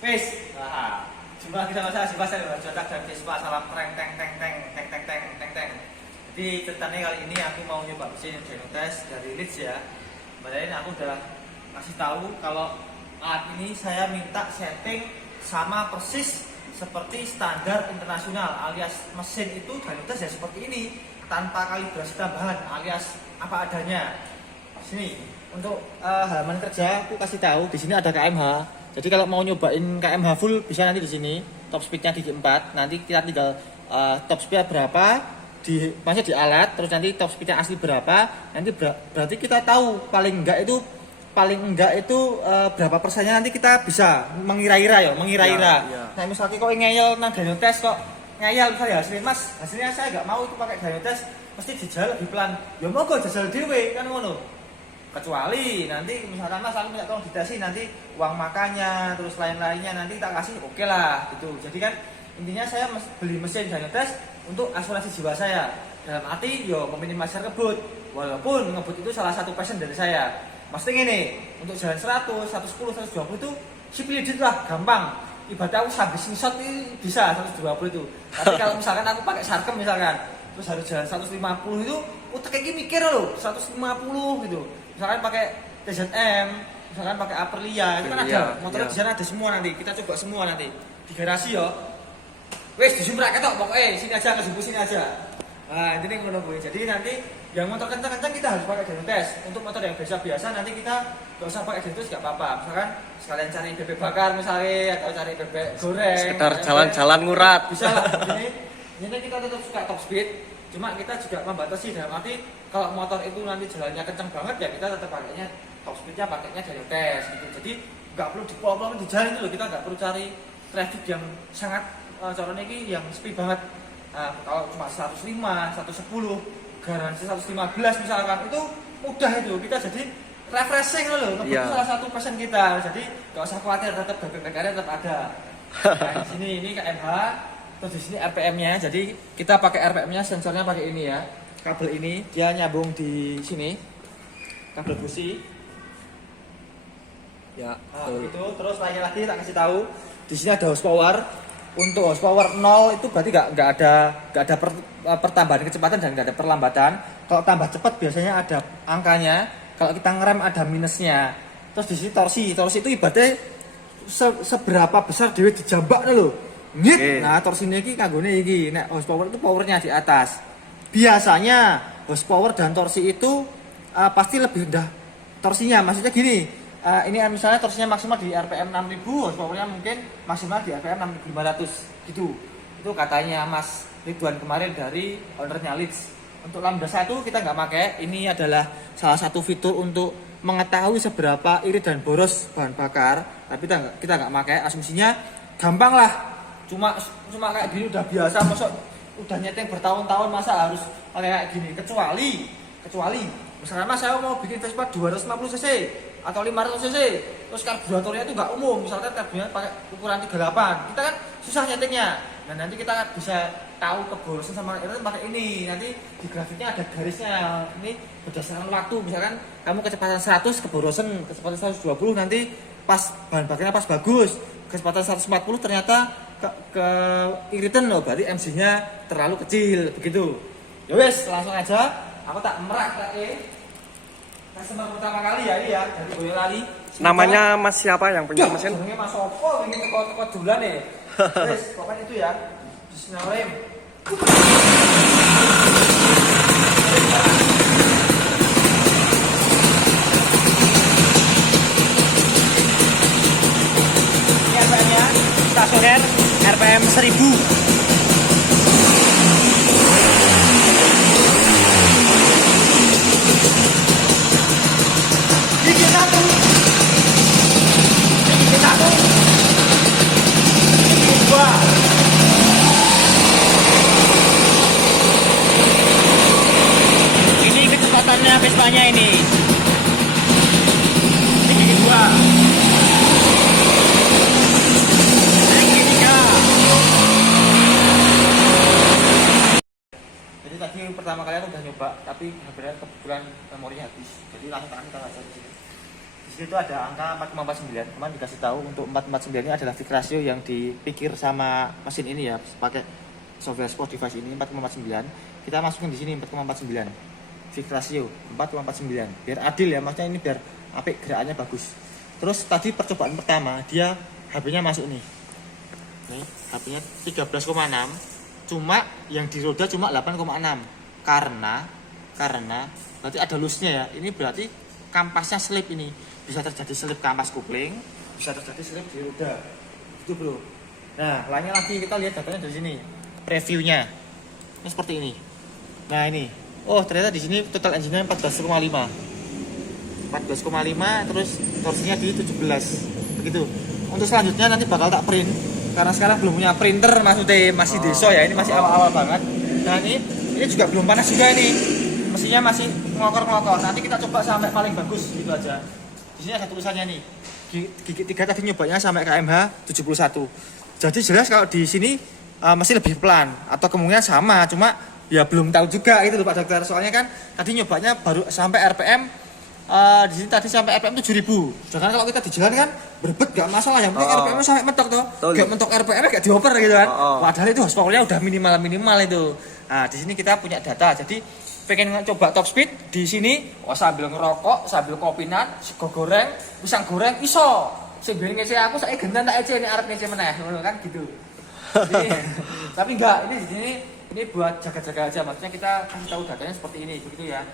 Wis. Nah, jumlah kita masalah si pasar Jodak dan Vespa salam teng teng teng teng teng teng teng teng teng. Jadi ceritanya kali ini aku mau nyoba mesin dyno test dari Leeds ya. Padahal aku udah kasih tahu kalau alat ini saya minta setting sama persis seperti standar internasional, alias mesin itu dyno test ya seperti ini tanpa kalibrasi tambahan alias apa adanya. Sini untuk halaman kerja aku kasih tahu di sini ada KMH. Jadi kalau mau nyobain KMH full bisa nanti di sini. Top speednya gigi 4. Nanti kita tinggal top speed berapa masih di alat, terus nanti top speednya asli berapa. Nanti berarti kita tahu paling enggak itu berapa persennya nanti kita bisa mengira-ira ya, mengira-ira. Ya. Nah, misalnya kok ngeyel nang dyno test kok ngeyel misalnya hasilnya saya nggak mau itu pakai dyno test, mesti dijajal lebih pelan. Ya monggo jajal dhewe kan ngono. Kecuali nanti misalkan Mas aku minta tolong dikasih nanti uang makannya terus lain-lainnya nanti tak kasih oke lah gitu. Jadi kan intinya saya beli mesin dyno test untuk asuransi jiwa saya. Dalam arti yo meminimalisir ngebut. Walaupun ngebut itu salah satu passion dari saya. Maksudnya ini untuk jalan 100, 110, 120 itu sipil lah gampang. Ibaratnya aku sambil shot bisa 120 itu. Tapi kalau misalkan aku pakai sarkem misalkan terus harus jalan 150 itu utek iki mikir loh 150 gitu. Misalkan pakai TZM, misalkan pakai Aprilia, itu kan ada motornya di sana ada semua nanti. Kita coba semua nanti di garasi yo. Wes disumrak ketok pokoknya sini aja ke sini aja. Nah, ini ngono kuwi. Jadi nanti yang motor kencang-kencang kita harus pakai dyno test. Untuk motor yang biasa-biasa nanti kita enggak usah pakai dyno test enggak apa-apa. Misalkan sekalian cari bebek bakar misalnya atau cari bebek goreng. Sekedar jalan-jalan ngurat. Bisa lah. Ini kita tetap suka top speed. Cuma kita juga membatasi dalam arti kalau motor itu nanti jalannya kencang banget ya kita tetap pakainya top speednya pakainya dyno test gitu. Jadi nggak perlu dipol-pol di jalan itu loh, kita nggak perlu cari traffic yang sangat corona ini yang sepi banget. Nah, kalau cuma 105, 110, garansi 115 misalkan itu mudah itu kita jadi refreshing loh. Ngebut itu salah satu pesan kita. Jadi nggak usah khawatir tetap bebek-bebekannya tetap ada. Nah, di sini ini KMH. Terus di sini RPM-nya, jadi kita pakai RPM-nya sensornya pakai ini ya, kabel ini dia nyambung di sini, kabel busi. Ya, itu terus lagi tak kasih tahu, di sini ada horsepower. Untuk horsepower 0 itu berarti nggak ada pertambahan kecepatan dan nggak ada perlambatan. Kalau tambah cepat biasanya ada angkanya, kalau kita ngerem ada minusnya. Terus di sini torsi itu ibaratnya seberapa besar dewe dijambak loh. Nah, torsinya ini kanggone iki. Nek horsepower itu powernya di atas. Biasanya horsepower dan torsi itu pasti lebih rendah torsinya. Maksudnya gini, ini misalnya torsinya maksimal di RPM 6000, horsepowernya mungkin maksimal di RPM 6500 gitu. Itu katanya Mas Ridwan kemarin dari ownernya Leeds. Untuk lambda 1 kita nggak pakai. Ini adalah salah satu fitur untuk mengetahui seberapa irit dan boros bahan bakar. Tapi kita nggak pakai. Asumsinya gampang lah. Cuma kayak gini udah biasa, masuk udah nyeting bertahun-tahun masa harus kayak gini. Kecuali misalnya Mas saya mau bikin Vespa 250 cc atau 500 cc, terus karburatornya itu nggak umum, misalkan karburatornya pakai ukuran 38, kita kan susah nyetingnya. Dan nanti kita bisa tahu keborosan sama itu pakai ini. Nanti di grafiknya ada garisnya. Ini berdasarkan waktu, misalkan kamu kecepatan 100 kecepatan 120 nanti pas bahan bakarnya pas bagus. Kecepatan 140 ternyata ke iritan loh, berarti MC-nya terlalu kecil begitu. Ya wes, langsung aja. Aku tak merak customer pertama kali ya ini ya dari Boyolali. Namanya Mas siapa yang punya mesin? Namanya Mas Sopo, ini teko dulan nih. Wes, pokoknya itu ya. Bismillahirrahmanirrahim. Stasioner RPM 1000. Gigi satu. Gigi dua. Ini kecepatannya Vespanya ini. Gigi dua. Tadi pertama kali aku udah nyoba, tapi kebetulan memorinya habis, jadi langsung kita aja di sini. Di situ ada angka 4,49. Kemarin dikasih tahu untuk 449 ini adalah fix rasio yang dipikir sama mesin ini ya, pakai software sport device ini 4,49. Kita masukin di sini 4,49. Fix rasio 4,49. Biar adil ya, maksudnya ini biar apik, gerakannya bagus. Terus tadi percobaan pertama dia HP-nya masuk nih. Nih, HP-nya 13,6. Cuma yang di roda cuma 8,6. Karena berarti ada loose-nya ya. Ini berarti kampasnya slip ini. Bisa terjadi slip kampas kupling, bisa terjadi slip di roda. Itu, Bro. Nah, lainnya lagi kita lihat datanya dari sini. Previewnya. Ini seperti ini. Nah, ini. Oh, ternyata di sini total engine-nya 14,5. 14,5 terus torsinya di 17. Begitu. Untuk selanjutnya nanti bakal tak print. Karena sekarang belum punya printer maksudnya masih deso ya. Ini masih awal-awal banget. Nah, ini juga belum panas juga ini. Mesinnya masih ngokor-ngokor. Nanti kita coba sampai paling bagus gitu aja. Di sini ada tulisannya nih. Gigi 3 tadi nyobanya sampai KMH 71. Jadi jelas kalau di sini masih lebih pelan atau kemungkinan sama, cuma ya belum tahu juga itu loh Pak Dokter. Soalnya kan tadi nyobanya baru sampai RPM di sini tadi sampai RPM 7000. Sedangkan kalau kita di jalan kan berbet gak masalah, yang penting RPM sampai mentok tuh. Gak mentok RPM gak dioper gitu kan. Padahal itu horsepower-nya udah minimal itu. Nah, di sini kita punya data. Jadi pengen coba top speed di sini, sambil ngerokok, sambil kopinan, sego goreng, pisang goreng, iso. Sing biyen ngece aku saya gendan tak ece ini arep ngece meneh, ngono kan gitu. Jadi, tapi enggak, ini di sini ini buat jaga-jaga aja, maksudnya kita kasih tahu datanya seperti ini, begitu ya.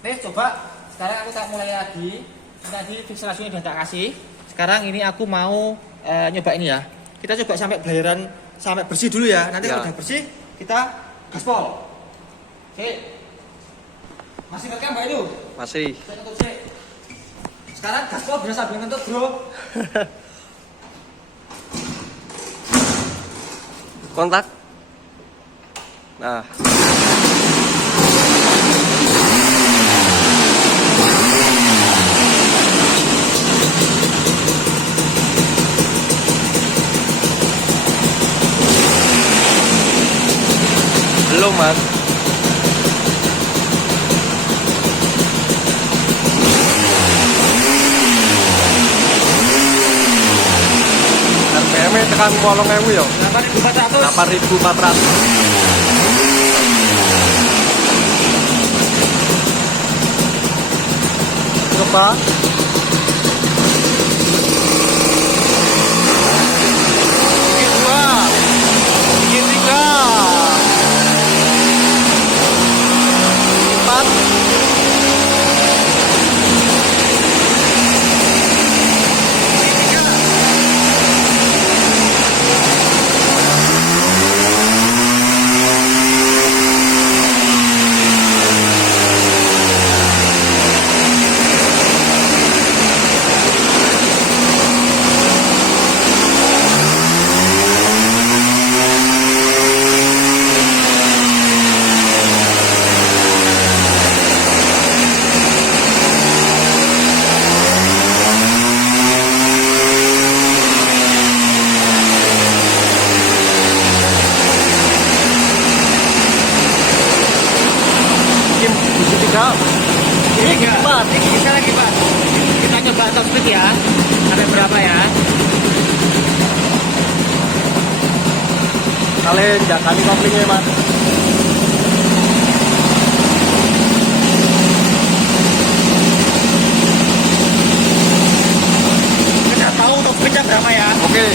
Nih coba sekarang aku tak mulai lagi. Tadi fix rasionya udah tak kasih. Sekarang ini aku mau nyoba ini ya. Kita coba sampai belayaran sampai bersih dulu ya. Nanti kalau udah bersih kita gaspol. Oke. Masih rekam Mbak Edu? Masih. Saya tutup sih. Sekarang gaspol bisa sambil ngentut, Bro. Kontak. Nah. Belum, Mas. RPM-nya tekan 8.000 ya? 8.400. 8.400. Coba. Gigi 2. Gigi 3. 4. Ini enggak. Ini bisa lagi, Pak. Kita coba top speed ya. Sampai berapa ya? Kalian jangan koplingnya, Mas. Kita tahu top speednya berapa ya? Oke.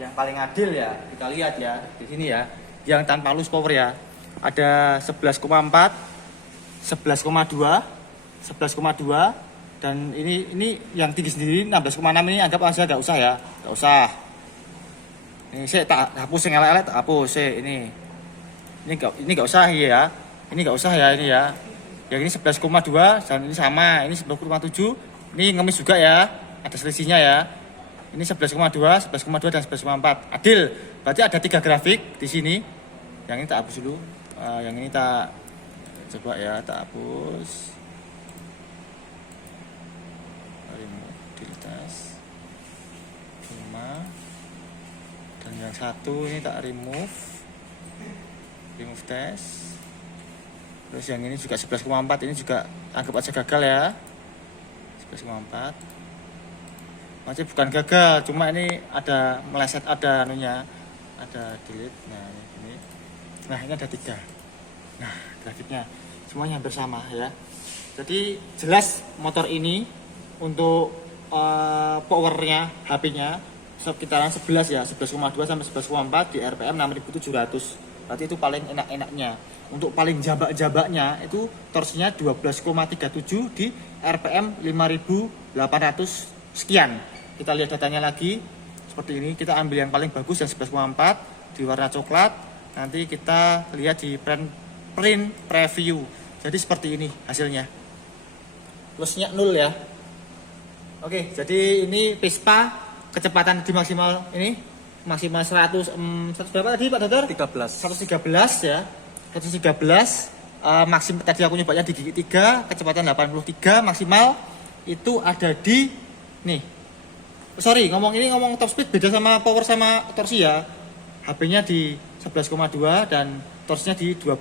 yang paling adil ya kita lihat ya di sini ya, yang tanpa loose power ya ada 11,4, 11,2, 11,2, dan ini yang tinggi sendiri 16,6. Ini anggap aja nggak usah ya, nggak usah. Ini saya tak hapus yang elek-elek, tak hapus ini nggak usah ya, ini nggak usah ya ini ya. Yang ini 11,2 dan ini sama, ini 10,7. Ini ngemis juga ya, ada selisihnya ya. Ini 11,2, 11,2 dan 11,4. Adil. Berarti ada 3 grafik di sini. Yang ini tak hapus dulu. Yang ini tak coba ya, tak hapus. Remove, delete, 5. Dan yang satu ini tak remove test. Terus yang ini juga 11,4, ini juga anggap aja gagal ya. 11,4. Masih bukan gagal, cuma ini ada meleset, ada anunya, ada delete. Nah ini, nah ini ada 3. Nah grafiknya semuanya hampir sama ya. Jadi jelas motor ini untuk powernya, HP-nya sekitaran 11 ya, 11,2 sampai 11,4 di RPM 6700. Berarti itu paling enak-enaknya. Untuk paling jabak-jabaknya itu torsinya 12,37 di RPM 5800 sekian. Kita lihat datanya lagi seperti ini. Kita ambil yang paling bagus yang 11,4 di warna coklat. Nanti kita lihat di print preview. Jadi seperti ini hasilnya. Plusnya 0 ya. Oke, jadi ini Vespa kecepatan di maksimal ini maksimal 100 berapa tadi Pak Dokter? 113 ya. 113 maksim tadi aku nyobanya di gigi 3, kecepatan 83 maksimal itu ada di nih. Sorry, ngomong top speed beda sama power sama torsi ya. HP-nya di 11,2 dan torsinya di 12.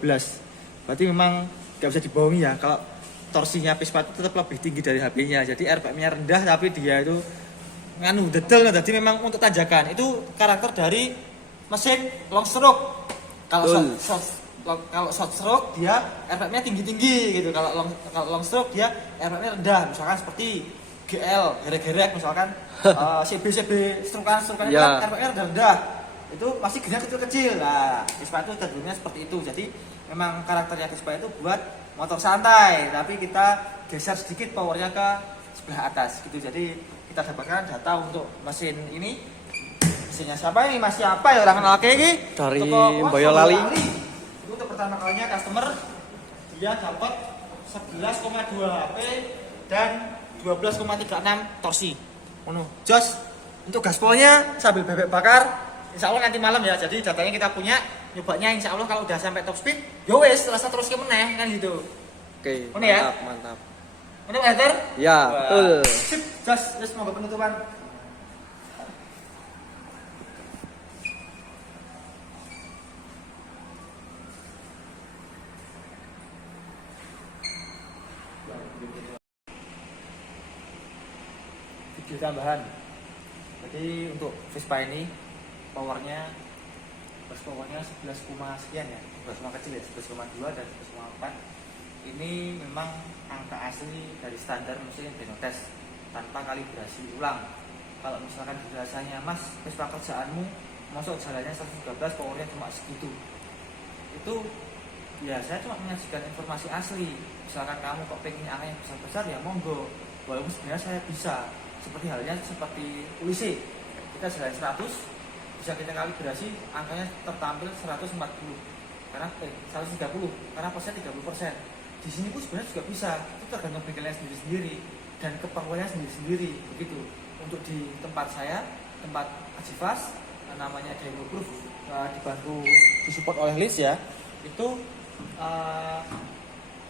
Berarti memang nggak bisa dibohongi ya kalau torsinya Vespa itu tetap lebih tinggi dari HP-nya. Jadi RPM-nya rendah tapi dia itu nganu detail. Jadi memang untuk tanjakan itu karakter dari mesin long stroke. Kalau short stroke dia RPM-nya tinggi-tinggi gitu. Kalau long stroke dia RPM-nya rendah. Misalkan seperti GL, gerek-gerek misalkan CB strokean ya. RPM-nya rendah. Itu masih gear kecil-kecil. Nah, Vespa itu cenderungnya seperti itu. Jadi memang karakternya Vespa itu buat motor santai, tapi kita geser sedikit powernya ke sebelah atas gitu. Jadi kita dapatkan data untuk mesin ini. Mesinnya siapa ini? Mas siapa ya orang kenal kayak ini? Dari Boyolali. Itu untuk pertama kalinya customer dia dapat 11,2 HP dan 12,36 torsi. Jos untuk gaspolnya sambil bebek bakar. Insya Allah nanti malam ya. Jadi datanya kita punya. Nyobanya insya Allah kalau udah sampai top speed, yowes rasa terus ke meneh kan gitu. Oke, mantap. Mantap Heather? Ya, betul. Sip, just mau penutupan. Video tambahan. Jadi untuk Vespa ini powernya 11, sekian ya, 11, kecil ya, 11,2 dan 11,4. Ini memang angka asli dari standar mesin Benotest tanpa kalibrasi ulang. Kalau misalkan dirasanya Mas, Vespa kerjaanmu masuk jalannya 113, powernya cuma segitu, itu ya saya cuma menyajikan informasi asli. Misalkan kamu kok pengen angka yang besar-besar ya monggo, walaupun sebenarnya saya bisa. Seperti halnya seperti UIC, kita jalan 100 bisa kita kalibrasi angkanya tertampil 140 karena 130 karena persen 30%. Di sini pun sebenarnya juga bisa, itu tergantung bengkelnya sendiri-sendiri dan keperluannya sendiri-sendiri begitu. Untuk di tempat saya, tempat Ajivas namanya Demo Proof, dibantu disupport oleh Liz ya, itu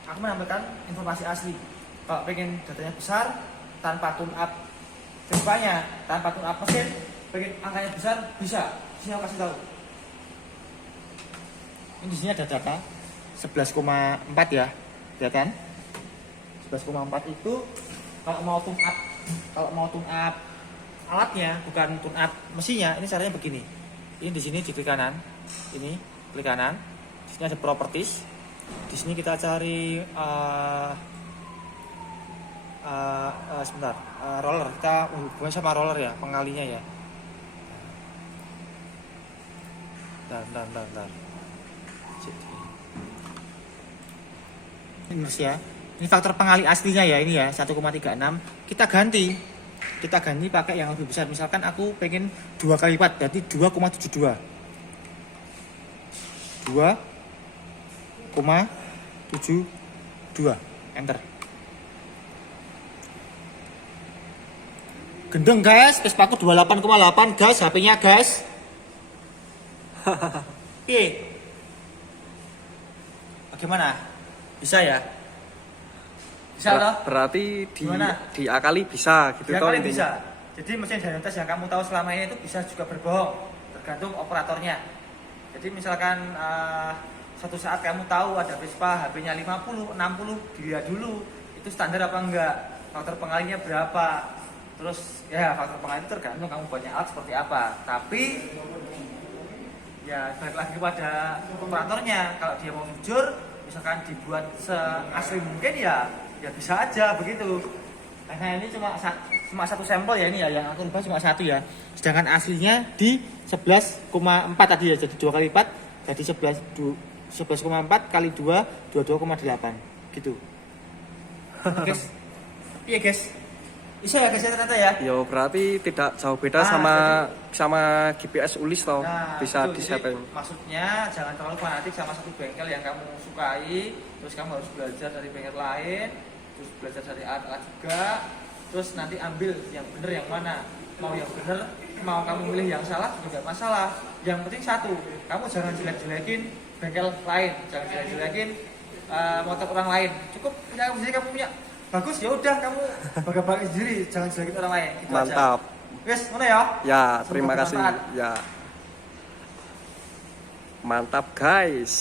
aku menampilkan informasi asli. Kalau pengen datanya besar tanpa tune up Vespanya, tanpa tune up mesin, pengen angkanya besar bisa. Di sini aku kasih tahu. Ini di sini ada data 11,4 ya, ya kan? 11,4 itu kalau mau tune up alatnya, bukan tune up mesinnya, ini caranya begini. Ini di sini di klik kanan, ini klik kanan. Di sini ada properties. Di sini kita cari sebentar, roller. Kita hubungan sama roller ya, pengalinya ya. Bentar. Ini Mas ya. Ini faktor pengali aslinya ya ini ya 1,36. Kita ganti pakai yang lebih besar. Misalkan aku pengen 2 kali lipat berarti 2,72. 2,72. Enter. Gendeng guys, Vespaku 28,8 guys, HP-nya guys. Bagaimana? Bisa ya? Bisa loh? Berarti Gimana? diakali bisa gitu toh Diakali intinya. bisa. Jadi mesin Dynates yang kamu tahu selama ini itu bisa juga berbohong, tergantung operatornya. Jadi misalkan suatu saat kamu tahu ada Vespa HP-nya 50, 60, dilihat dulu itu standar apa enggak, faktor pengalinya berapa. Terus ya faktor pengali itu tergantung kamu banyak alat seperti apa. Tapi ya balik lagi kepada operatornya. Kalau dia mau jujur, misalkan dibuat seasli mungkin ya bisa aja begitu. Karena ini cuma satu sampel ya ini ya, yang aku rubah cuma satu ya. Sedangkan aslinya di 11,4 tadi ya, jadi 2 kali lipat jadi 11,4 kali 2 22,8 gitu. Guys. Iya guys. Bisa ya guys ya ternyata ya. Yo berarti tidak jauh beda sama GPS ulis toh. Nah, Bisa itu, disetting. maksudnya jangan terlalu fanatik sama satu bengkel yang kamu sukai, terus kamu harus belajar dari bengkel lain, terus belajar dari alat-alat juga, terus nanti ambil yang bener yang mana. Mau yang bener, mau kamu milih yang salah juga gak masalah. Yang penting satu, kamu jangan jelek-jelekin bengkel lain, jangan jelek-jelekin motor orang lain. Cukup punya kamu punya bagus ya udah kamu bangga-bangga sendiri, jangan jelekin orang lain. Gitu Mantap. Aja. Wes, mana ya? Ya, terima Semoga kasih. bermanfaat. Ya. Mantap guys.